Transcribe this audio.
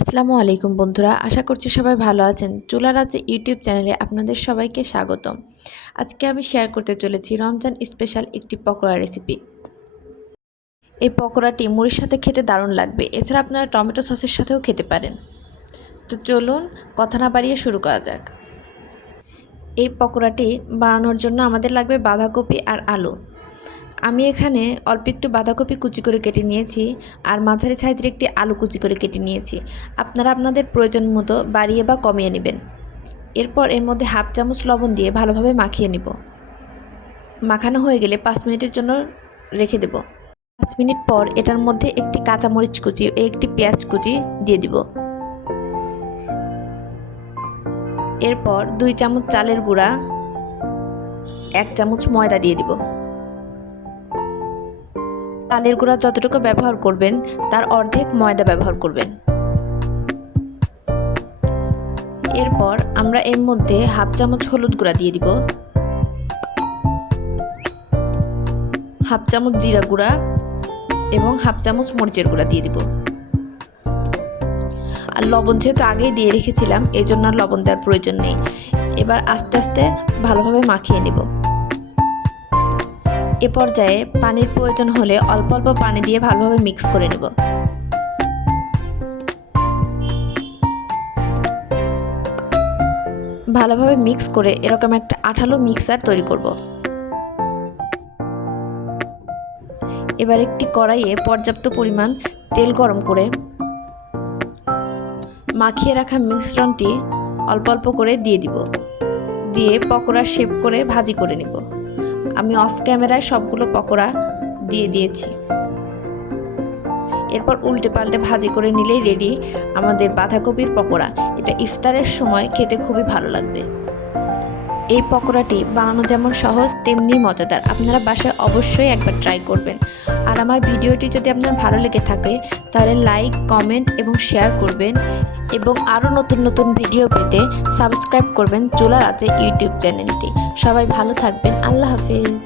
আসসালামু আলাইকুম বন্ধুরা, আশা করছি সবাই ভালো আছেন। চুলা রাজ্যে ইউটিউব চ্যানেলে আপনাদের সবাইকে স্বাগতম। আজকে আমি শেয়ার করতে চলেছি রমজান স্পেশাল একটি পকোড়া রেসিপি। এই পকোড়াটি মুড়ির সাথে খেতে দারুণ লাগবে, এছাড়া আপনারা টমেটো সসের সাথেও খেতে পারেন। তো চলুন কথা না বাড়িয়ে শুরু করা যাক। এই পকোড়াটি বানানোর জন্য আমাদের লাগবে বাঁধাকপি আর আলু। আমি এখানে অল্প একটু বাঁধাকপি কুচি করে কেটে নিয়েছি আর মাঝারি সাইজের একটি আলু কুচি করে কেটে নিয়েছি। আপনারা আপনাদের প্রয়োজন মতো বাড়িয়ে বা কমিয়ে নেবেন। এরপর এর মধ্যে হাফ চামচ লবণ দিয়ে ভালোভাবে মাখিয়ে নিব। মাখানো হয়ে গেলে 5 মিনিটের জন্য রেখে দেব। 5 মিনিট পর এটার মধ্যে একটি কাঁচামরিচ কুচি ও একটি পেঁয়াজ কুচি দিয়ে দিব। এরপর 2 চামচ চালের গুঁড়া, 1 চামচ ময়দা দিয়ে দিব। চালের গুঁড়া যতটুকু ব্যবহার করবেন তার অর্ধেক ময়দা ব্যবহার করবেন। এরপর আমরা এর মধ্যে হাফ চামচ হলুদ গুঁড়া দিয়ে দিব, হাফ চামচ জিরা গুঁড়া এবং হাফ চামচ মরিচের গুঁড়া দিয়ে দিব। আর লবণ যেহেতু আগেই দিয়ে রেখেছিলাম এই জন্য আর লবণ দেওয়ার প্রয়োজন নেই। এবার আস্তে আস্তে ভালোভাবে মাখিয়ে নেব। এ পর্যায়ে পানির প্রয়োজন হলে অল্প অল্প পানি দিয়ে ভালোভাবে মিক্স করে নেব। ভালোভাবে মিক্স করে এরকম একটা আঠালো মিক্সার তৈরি করব। এবার একটি কড়াইয়ে পর্যাপ্ত পরিমাণ তেল গরম করে মাখিয়ে রাখা মিশ্রণটি অল্প অল্প করে দিয়ে দিব। দিয়ে পকোড়া শেপ করে ভাজি করে নেব। আমি অফ ক্যামেরায় সবগুলো পকোড়া দিয়ে দিয়েছি। এরপর উল্টে পাল্টে ভাজি করে নিলেই রেডি আমাদের বাঁধাকপির পকোড়া। এটা ইফতারের সময় খেতে খুবই ভালো লাগবে। এই পকোড়াটি বানানো যেমন সহজ তেমনি মজাদার। আপনারা বাসায় অবশ্যই একবার ট্রাই করবেন। আর আমার ভিডিওটি যদি আপনার ভালো লেগে থাকে তাহলে লাইক, কমেন্ট এবং শেয়ার করবেন এবং আরও নতুন নতুন ভিডিও পেতে সাবস্ক্রাইব করবেন চুলা রাজ্যে ইউটিউব চ্যানেলটি। সবাই ভালো থাকবেন। আল্লাহ হাফেজ।